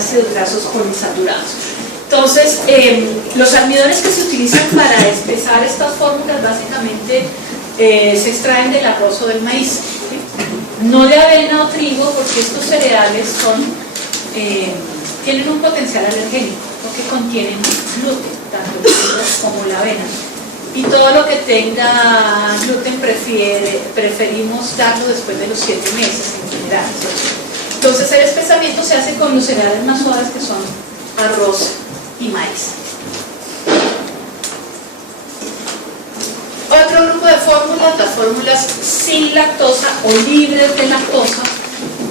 sean ácidos grasos poliinsaturados. Entonces, los almidones que se utilizan para espesar estas fórmulas básicamente se extraen del arroz o del maíz, ¿sí? No de avena o trigo, porque estos cereales tienen un potencial alergénico, porque contienen gluten, tanto el trigo como la avena. Y todo lo que tenga gluten preferimos darlo después de los 7 meses en general, ¿sí? Entonces el espesamiento se hace con los cereales más suaves, que son arroz y maíz. Otro grupo de fórmulas, las fórmulas sin lactosa o libres de lactosa,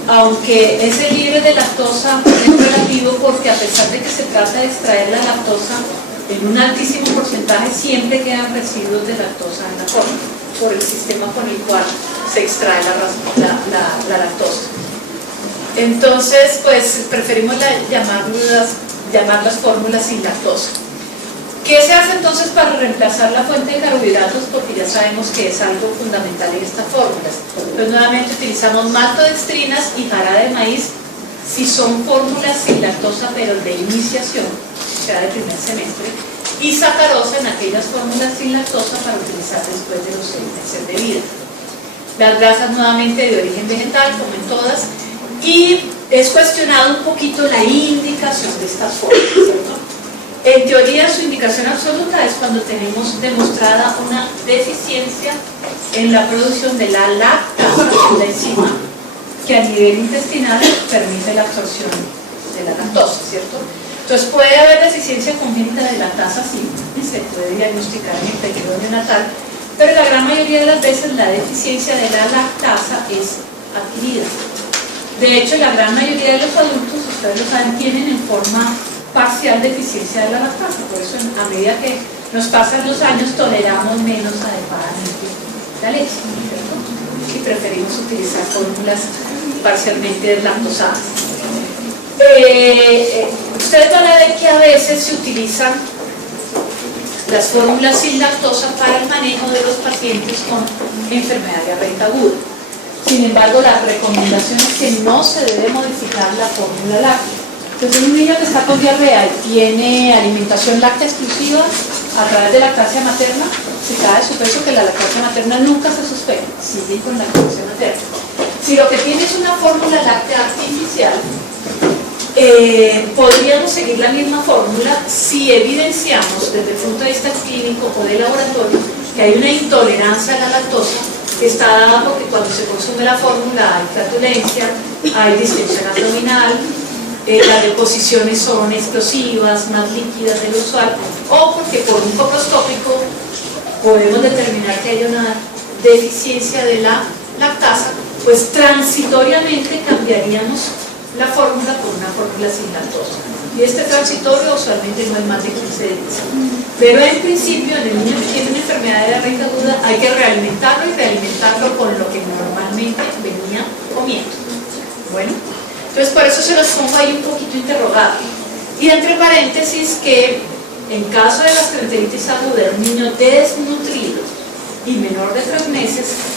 aunque ese libre de lactosa es relativo, porque a pesar de que se trata de extraer la lactosa en un altísimo porcentaje, siempre quedan residuos de lactosa en la fórmula por el sistema con el cual se extrae la lactosa. Entonces, pues preferimos llamarlas fórmulas sin lactosa. ¿Qué se hace entonces para reemplazar la fuente de carbohidratos? Porque ya sabemos que es algo fundamental en estas fórmulas. Pues nuevamente utilizamos maltodextrinas y jarabe de maíz si son fórmulas sin lactosa, pero de iniciación, o sea, de primer semestre, y sacarosa en aquellas fórmulas sin lactosa para utilizar después de los 6 meses de vida. Las grasas nuevamente de origen vegetal, como en todas, y es cuestionado un poquito la indicación de estas fórmulas, ¿cierto? En teoría, su indicación absoluta es cuando tenemos demostrada una deficiencia en la producción de la lactasa, la enzima que a nivel intestinal permite la absorción de la lactosa, ¿cierto? Entonces puede haber deficiencia congénita de lactasa, sí, se puede diagnosticar en el periodo neonatal, pero la gran mayoría de las veces la deficiencia de la lactasa es adquirida. De hecho, la gran mayoría de los adultos, ustedes lo saben, tienen en forma parcial deficiencia de la lactasa, por eso a medida que nos pasan los años toleramos menos adecuadamente la leche, ¿cierto? Y preferimos utilizar fórmulas parcialmente deslactosadas. Ustedes van a ver que a veces se utilizan las fórmulas sin lactosa para el manejo de los pacientes con enfermedad diarreica aguda. Sin embargo, la recomendación es que no se debe modificar la fórmula láctea. Entonces, un niño que está con diarrea y tiene alimentación láctea exclusiva a través de lactancia materna, se cae de su peso, que la lactancia materna nunca se suspende, sigue con la lactancia materna. Si lo que tiene es una fórmula láctea artificial, podríamos seguir la misma fórmula si evidenciamos desde el punto de vista clínico o de laboratorio que hay una intolerancia a la lactosa que está dada porque cuando se consume la fórmula hay flatulencia, hay distensión abdominal, las deposiciones son explosivas, más líquidas de lo usual, o porque por un colposcópico podemos determinar que hay una deficiencia de la lactasa, pues transitoriamente cambiaríamos la fórmula por una fórmula sin lactosa. Y este transitorio usualmente no es más de 15 días. Pero en principio, en el niño que tiene una enfermedad de diarrea aguda, hay que realimentarlo y realimentarlo con lo que normalmente venía comiendo. Bueno, entonces por eso se los pongo ahí un poquito interrogado. Y entre paréntesis que en caso de gastroenteritis aguda, un niño desnutrido y menor de 3 meses,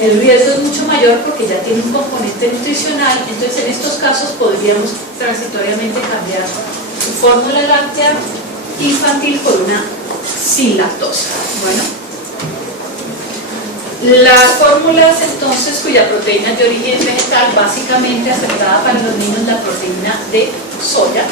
el riesgo es mucho mayor porque ya tiene un componente nutricional. Entonces en estos casos podríamos transitoriamente cambiar su fórmula láctea infantil por una sin lactosa. Bueno, las fórmulas entonces cuya proteína es de origen vegetal, básicamente aceptada para los niños la proteína de soya.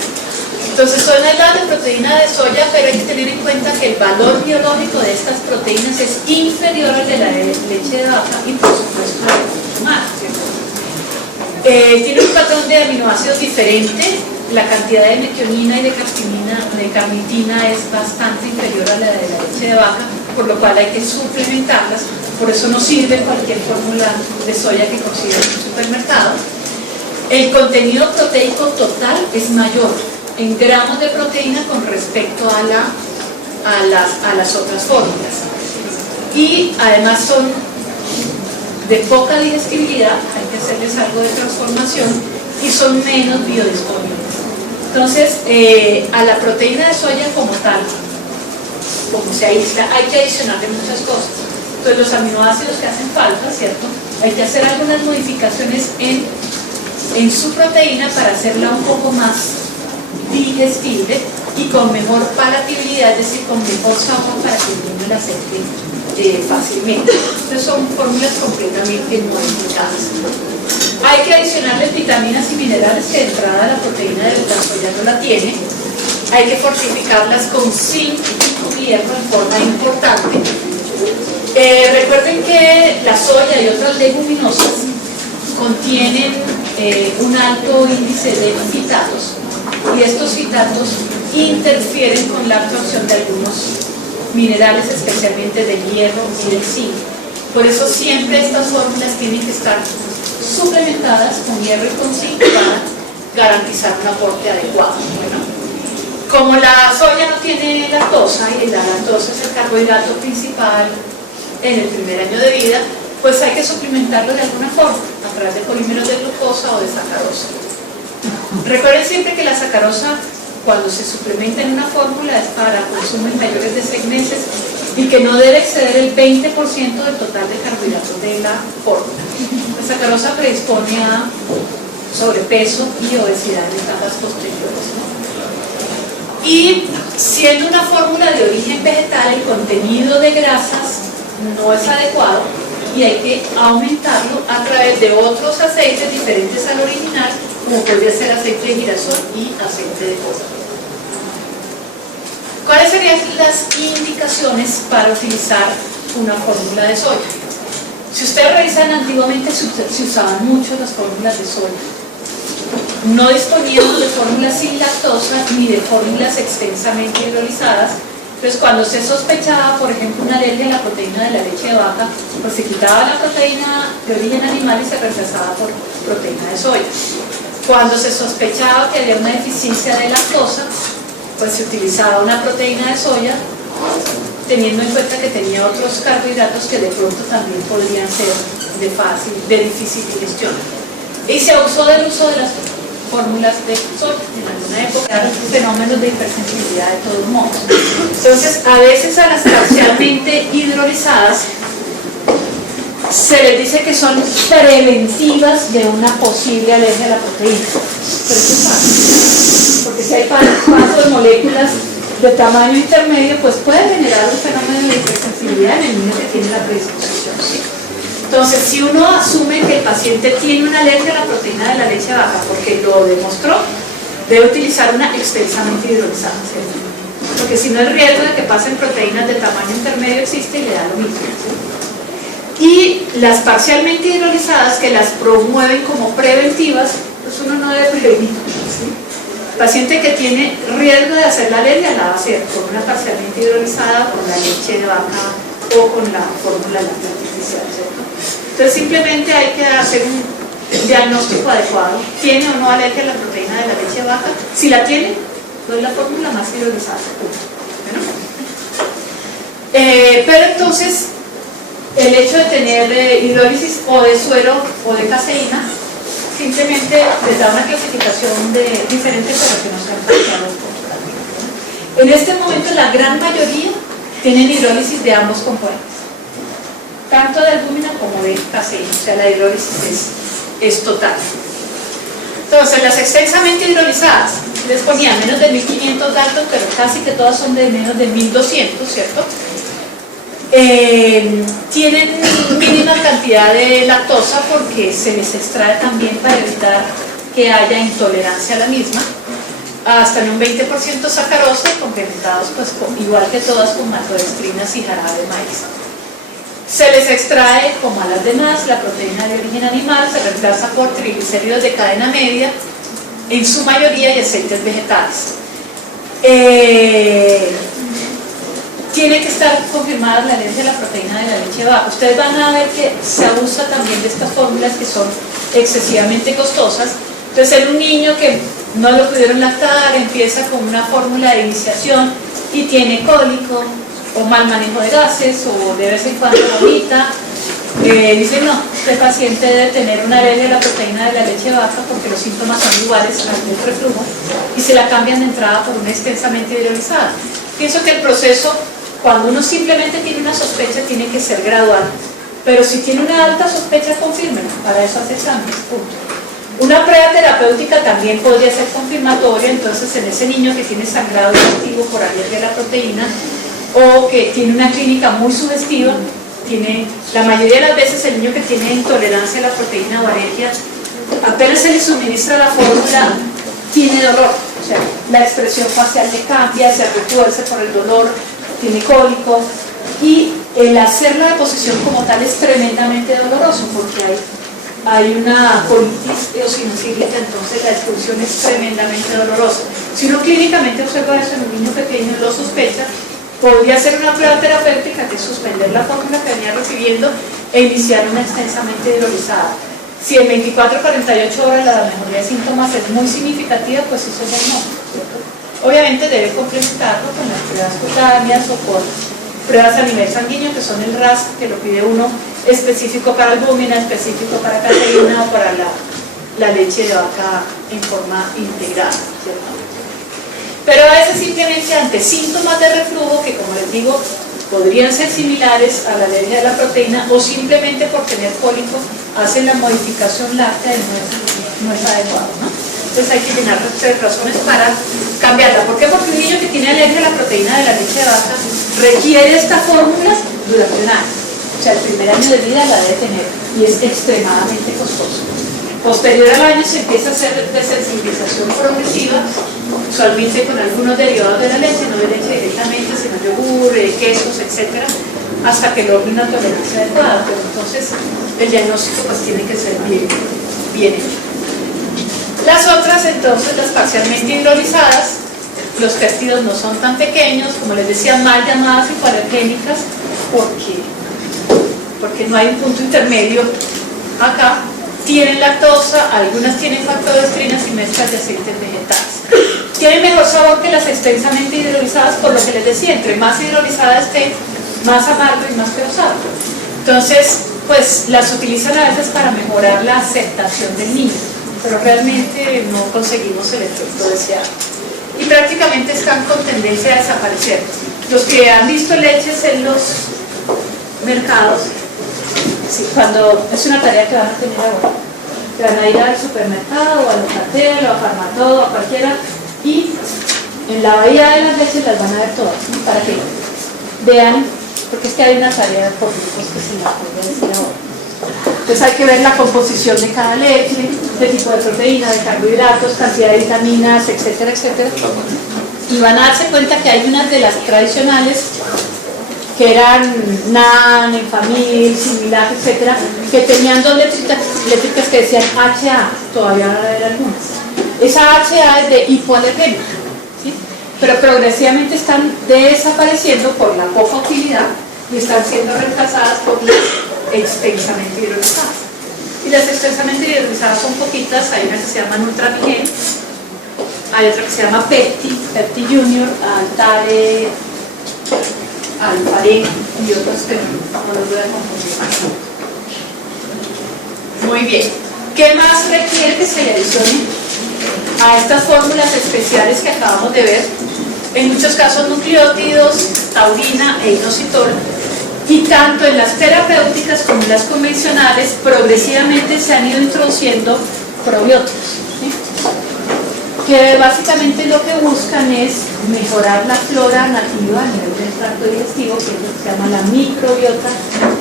Entonces son las de proteína de soya, pero hay que tener en cuenta que el valor biológico de estas proteínas es inferior al de la leche de vaca y por supuesto la leche humana, ¿cierto? Tiene un patrón de aminoácidos diferente, la cantidad de metionina y de carnitina es bastante inferior a la de la leche de vaca, por lo cual hay que suplementarlas, por eso no sirve cualquier fórmula de soya que consiguen en un supermercado. El contenido proteico total es mayor en gramos de proteína con respecto a las otras fórmulas, y además son de poca digestibilidad, hay que hacerles algo de transformación, y son menos biodisponibles. Entonces a la proteína de soya como tal, como se aísla, hay que adicionarle muchas cosas. Entonces los aminoácidos que hacen falta, ¿cierto? Hay que hacer algunas modificaciones en en su proteína para hacerla un poco más digestible y con mejor palatabilidad, es decir, con mejor sabor para que el niño la acepte fácilmente. Entonces son fórmulas completamente modificadas. Hay que adicionarles vitaminas y minerales que de entrada la proteína de la soya no la tiene. Hay que fortificarlas con zinc y hierro en forma importante. Recuerden que la soya y otras leguminosas contienen un alto índice de fitatos, y estos fitatos interfieren con la absorción de algunos minerales, especialmente del hierro y del zinc. Por eso siempre estas fórmulas tienen que estar suplementadas con hierro y con zinc para garantizar un aporte adecuado. Bueno, como la soya no tiene lactosa, y la lactosa es el carbohidrato principal en el primer año de vida, pues hay que suplementarlo de alguna forma, a través de polímeros de glucosa o de sacarosa. Recuerden siempre que la sacarosa, cuando se suplementa en una fórmula, es para consumos mayores de 6 meses y que no debe exceder el 20% del total de carbohidratos de la fórmula. La sacarosa predispone a sobrepeso y obesidad en etapas posteriores, ¿no? Y siendo una fórmula de origen vegetal, el contenido de grasas no es adecuado y hay que aumentarlo a través de otros aceites diferentes al original, como podría ser aceite de girasol y aceite de coco. ¿Cuáles serían las indicaciones para utilizar una fórmula de soya? Si ustedes revisan, antiguamente se usaban mucho las fórmulas de soya. No disponíamos de fórmulas sin lactosa ni de fórmulas extensamente hidrolizadas. Entonces, cuando se sospechaba, por ejemplo, una alergia a la proteína de la leche de vaca, pues se quitaba la proteína de origen animal y se reemplazaba por proteína de soya. Cuando se sospechaba que había una deficiencia de lactosa, pues se utilizaba una proteína de soya, teniendo en cuenta que tenía otros carbohidratos que de pronto también podrían ser de difícil digestión. Y se usó del uso de las fórmulas de soya en alguna época, fenómenos de hipersensibilidad de todos modos. Entonces, a veces a las parcialmente hidrolizadas se les dice que son preventivas de una posible alergia a la proteína. Pero eso es fácil, porque si hay paso de moléculas de tamaño intermedio, pues puede generar un fenómeno de hipersensibilidad en el niño que tiene la predisposición, ¿sí? Entonces, si uno asume que el paciente tiene una alergia a la proteína de la leche de vaca porque lo demostró, debe utilizar una extensamente hidrolizada, ¿cierto? Porque si no, el riesgo de que pasen proteínas de tamaño intermedio existe y le da lo mismo, ¿sí? Y las parcialmente hidrolizadas, que las promueven como preventivas, pues uno no debe prevenir, ¿sí? El paciente que tiene riesgo de hacer la alergia la va a hacer con una parcialmente hidrolizada, con la leche de vaca o con la fórmula láctea artificial, ¿cierto? Entonces simplemente hay que hacer un diagnóstico adecuado. ¿Tiene o no alergia a la proteína de la leche de vaca? Si la tiene, no es la fórmula más hidrolizada. ¿Bueno? Pero entonces, el hecho de tener hidrólisis o de suero o de caseína, simplemente les da una clasificación de diferente, pero que no se han planteado totalmente. En este momento, la gran mayoría tienen hidrólisis de ambos componentes, tanto de albúmina como de caseína, o sea, la hidrólisis es total. Entonces, las extensamente hidrolizadas, les ponía menos de 1500 Dalton, pero casi que todas son de menos de 1200, ¿cierto? Tienen mínima cantidad de lactosa porque se les extrae también para evitar que haya intolerancia a la misma, hasta en un 20% sacarosa, complementados pues igual que todas con maltodextrinas y jarabe de maíz. Se les extrae, como a las demás, la proteína de origen animal, se reemplaza por triglicéridos de cadena media, en su mayoría, y aceites vegetales. Tiene que estar confirmada la alergia a la proteína de la leche de vaca. Ustedes van a ver que se abusa también de estas fórmulas que son excesivamente costosas. Entonces, en un niño que no lo pudieron lactar, empieza con una fórmula de iniciación y tiene cólico, o mal manejo de gases, o de vez en cuando vomita, dicen no, este paciente debe tener una alergia a la proteína de la leche de vaca porque los síntomas son iguales al del reflujo, y se la cambian de entrada por una extensamente hidrolizada. Pienso que el proceso, cuando uno simplemente tiene una sospecha, tiene que ser gradual, pero si tiene una alta sospecha, confírmela, para eso hace exámenes, punto. Una prueba terapéutica también podría ser confirmatoria, entonces en ese niño que tiene sangrado activo por alergia a la proteína o que tiene una clínica muy sugestiva, la mayoría de las veces el niño que tiene intolerancia a la proteína o alergia, apenas se le suministra la fórmula, tiene dolor, o sea, la expresión facial le cambia, se retuerce por el dolor, tiene cólicos, y el hacer la deposición como tal es tremendamente doloroso porque hay una colitis eosinofílica, entonces la expulsión es tremendamente dolorosa. Si uno clínicamente observa eso en un niño pequeño y lo sospecha, podría hacer una prueba terapéutica que es suspender la fórmula que venía recibiendo e iniciar una extensamente hidrolizada. Si en 24 48 horas la mejoría de síntomas es muy significativa, pues eso ya no, ¿cierto? Obviamente debe complementarlo con las pruebas cutáneas o con pruebas a nivel sanguíneo, que son el RAS, que lo pide uno específico para albúmina, específico para caseína o para la leche de vaca en forma integrada, ¿cierto? Pero a veces simplemente ante síntomas de reflujo, que como les digo, podrían ser similares a la alergia de la proteína o simplemente por tener cólico, hacen la modificación láctea y no es adecuado, ¿no? Entonces hay que llenar 3 razones para cambiarla. ¿Por qué? Porque un niño que tiene alergia a la proteína de la leche de vaca requiere esta fórmula durante un año. O sea, el primer año de vida la debe tener y es extremadamente costoso. Posterior al año se empieza a hacer desensibilización progresiva, usualmente con algunos derivados de la leche, no de leche directamente, sino yogur, quesos, etc., hasta que logre una tolerancia adecuada. Pero entonces el diagnóstico pues tiene que ser bien hecho. Las otras, entonces, las parcialmente hidrolizadas, los péptidos no son tan pequeños, como les decía, mal llamadas hipoalergénicas, porque no hay un punto intermedio acá. Tienen lactosa, algunas tienen maltodextrinas y mezclas de aceites vegetales. Tienen mejor sabor que las extensamente hidrolizadas, por lo que les decía, entre más hidrolizada esté, más amargo y más peosado. Entonces, pues las utilizan a veces para mejorar la aceptación del niño, pero realmente no conseguimos el efecto deseado. Y prácticamente están con tendencia a desaparecer. Los que han visto leches en los mercados, sí, cuando es una tarea que van a tener ahora, que van a ir al supermercado o a Locatel o a Farmatodo o a cualquiera, y en la bahía de las leches las van a ver todas, ¿no? Para que vean, porque es que hay una tarea por grupos que se la puede decir ahora. Entonces hay que ver la composición de cada leche, de tipo de proteína, de carbohidratos, cantidad de vitaminas, etcétera, etcétera. Y van a darse cuenta que hay unas de las tradicionales que eran NAN, Enfamil, Similac, etcétera, que tenían 2 letricas que decían HA, todavía van a haber algunas. Esa HA es de hipoalergénica, ¿sí? Pero progresivamente están desapareciendo por la poca utilidad y están siendo reemplazadas por las extensamente hidrolizadas. Y las extensamente hidrolizadas son poquitas, hay una que se llama Nutramigen, hay otra que se llama Pepti Junior, Altare, Alfarec y otros que no los voy a confundir más. Muy bien. ¿Qué más requiere que se le adicione a estas fórmulas especiales que acabamos de ver? En muchos casos nucleótidos, taurina e inositol, y tanto en las terapéuticas como en las convencionales progresivamente se han ido introduciendo probióticos, ¿sí? Que básicamente lo que buscan es mejorar la flora nativa a nivel del tracto digestivo, que es lo que se llama la microbiota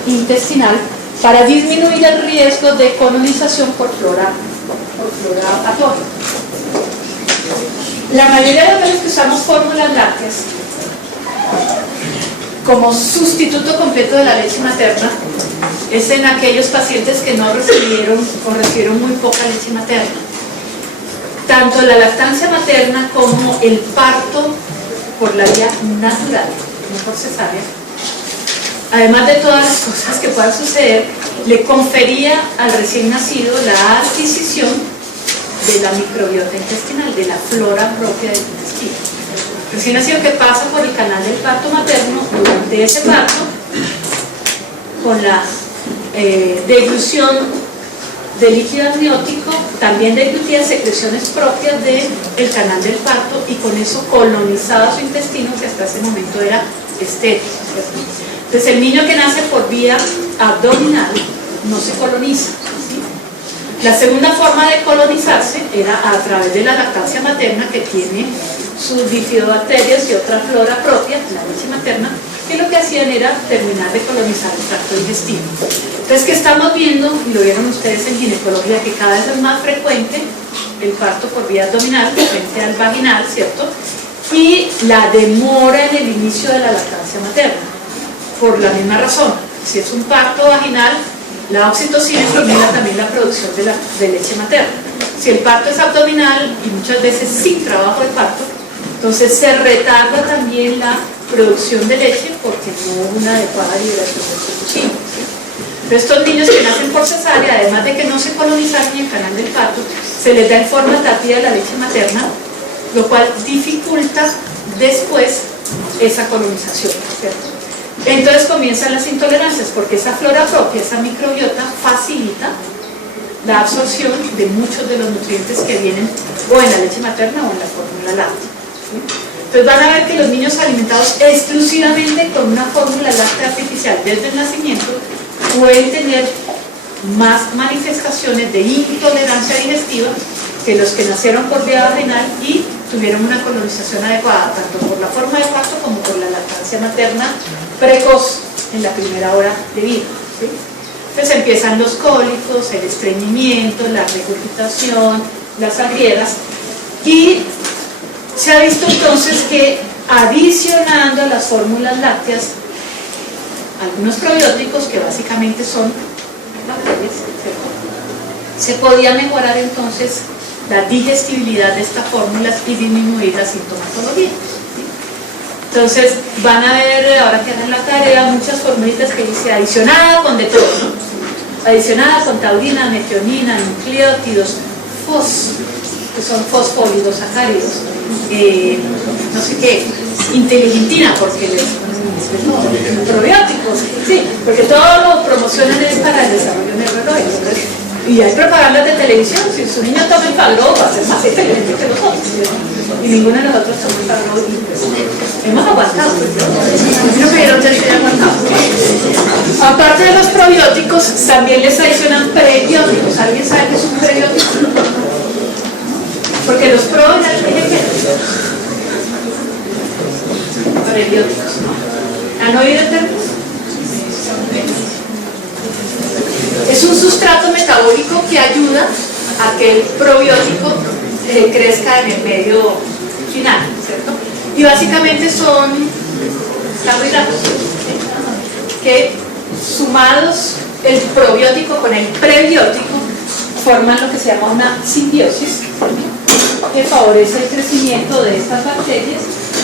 intestinal, para disminuir el riesgo de colonización por flora patógena. La mayoría de los que usamos fórmulas lácteas como sustituto completo de la leche materna es en aquellos pacientes que no recibieron o recibieron muy poca leche materna. Tanto la lactancia materna como el parto por la vía natural, no por cesárea, además de todas las cosas que puedan suceder, le confería al recién nacido la adquisición de la microbiota intestinal, de la flora propia del intestino. Recién nacido que pasa por el canal del parto materno, durante ese parto, con la deglución de líquido amniótico, también deglutían secreciones propias del canal del parto y con eso colonizaba su intestino, que hasta ese momento era estéril. Entonces el niño que nace por vía abdominal no se coloniza, ¿sí? La segunda forma de colonizarse era a través de la lactancia materna, que tiene sus bifidobacterias y otra flora propia, la leche materna, que lo que hacían era terminar de colonizar el tracto digestivo. Entonces, ¿qué estamos viendo? Y lo vieron ustedes en ginecología, que cada vez es más frecuente el parto por vía abdominal frente al vaginal, ¿cierto? Y la demora en el inicio de la lactancia materna, por la misma razón. Si es un parto vaginal, la oxitocina estimula también la producción de leche materna. Si el parto es abdominal, y muchas veces sin trabajo de parto, entonces se retarda también la producción de leche porque no hubo una adecuada liberación de oxitocina. Pero estos niños que nacen por cesárea, además de que no se colonizaron en el canal del parto, se les da en forma tardía la leche materna, lo cual dificulta después esa colonización, ¿cierto? Entonces comienzan las intolerancias, porque esa flora propia, esa microbiota, facilita la absorción de muchos de los nutrientes que vienen o en la leche materna o en la fórmula láctea, ¿sí? Entonces van a ver que los niños alimentados exclusivamente con una fórmula láctea artificial desde el nacimiento pueden tener más manifestaciones de intolerancia digestiva que los que nacieron por vía vaginal y tuvieron una colonización adecuada, tanto por la forma de parto como por la lactancia materna precoz en la primera hora de vida, ¿sí? Entonces empiezan los cólicos, el estreñimiento, la regurgitación, las sangrieras, y se ha visto entonces que adicionando a las fórmulas lácteas algunos probióticos, que básicamente son bacterias, ¿cierto?, se podía mejorar entonces la digestibilidad de estas fórmulas y disminuir la sintomatología, ¿sí? Entonces van a ver, ahora que hagan la tarea, muchas formulitas que dice adicionada con de todo, ¿no? Adicionada con taurina, metionina, nucleótidos, que son fosfólidos, sacáridos, no sé qué, inteligentina, porque les ponen probióticos, sí, porque todo lo promocionan es para el desarrollo neurológico. Y hay propagandas de televisión, si su niño toma el Fagro va a ser más inteligente que nosotros, y ninguno de nosotros toma el Fagro, y pues hemos aguantado, no me dieron que estoy aguantado. Aparte de los probióticos, también les adicionan prebióticos. ¿Alguien sabe qué es un prebiótico? Porque los pro ya les dije que prebióticos, ¿no? ¿Han oído el término? Es un sustrato metabólico que ayuda a que el probiótico crezca en el medio final, ¿cierto? Y básicamente son carbohidratos, ¿sí?, que sumados el probiótico con el prebiótico forman lo que se llama una simbiosis, que favorece el crecimiento de estas bacterias,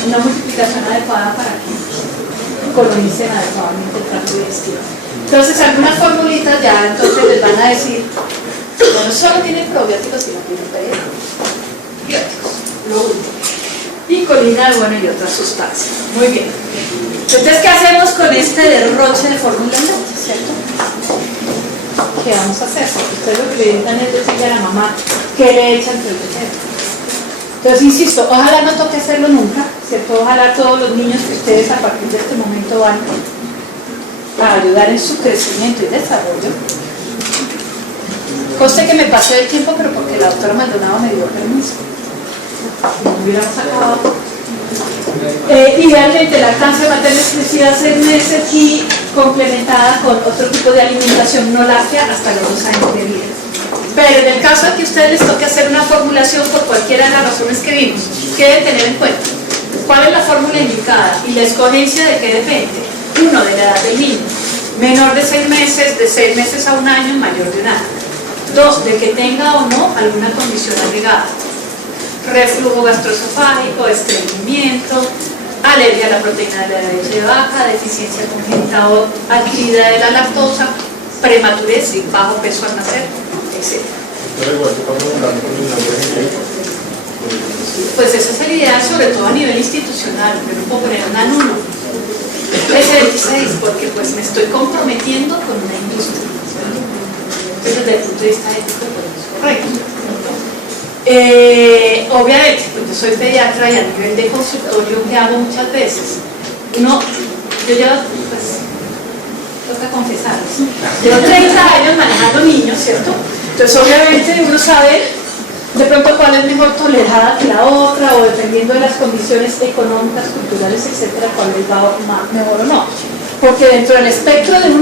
una multiplicación adecuada para que colonicen adecuadamente el tracto digestivo. Entonces, algunas formulitas ya entonces les van a decir, bueno, solo tienen probióticos y no tienen prebióticos, lo último. Y colina, bueno, y otras sustancias. Muy bien. Entonces, ¿qué hacemos con este derroche de fórmulas lácteas, cierto? ¿Qué vamos a hacer? Ustedes lo que le intentan es decirle a la mamá que le echan el tetero. Entonces, insisto, ojalá no toque hacerlo nunca, ¿cierto? Ojalá todos los niños que ustedes a partir de este momento van a ayudar en su crecimiento y desarrollo. Conste que me pasé el tiempo, pero porque la doctora Maldonado me dio permiso. No hubiéramos acabado. Idealmente lactancia materna exclusiva 6 meses y complementada con otro tipo de alimentación no láctea hasta los 2 años de vida. Pero en el caso de que a ustedes les toque hacer una formulación por cualquiera de las razones que vimos, ¿qué deben tener en cuenta? ¿Cuál es la fórmula indicada? Y la escogencia de qué depende. 1, de la edad del niño, menor de 6 meses, de 6 meses a 1 año, mayor de 1 año. 2, de que tenga o no alguna condición agregada, reflujo gastroesofágico, estreñimiento, alergia a la proteína de la leche de vaca, deficiencia congénita o adquirida de la lactosa, prematurez y bajo peso al nacer, etc. Pues esa es la idea, sobre todo a nivel institucional. Yo no puedo poner un alumno ese 26 porque pues me estoy comprometiendo con una industria. Entonces, desde el punto de vista ético, pues es correcto. Obviamente, pues yo soy pediatra y a nivel de consultorio, que hago muchas veces, yo llevo, pues, toca confesarles, llevo 30 años manejando niños, ¿cierto? Entonces obviamente uno sabe de pronto cuál es mejor tolerada que la otra, o dependiendo de las condiciones económicas, culturales, etcétera, cuál les va mejor o no. Porque dentro del espectro de una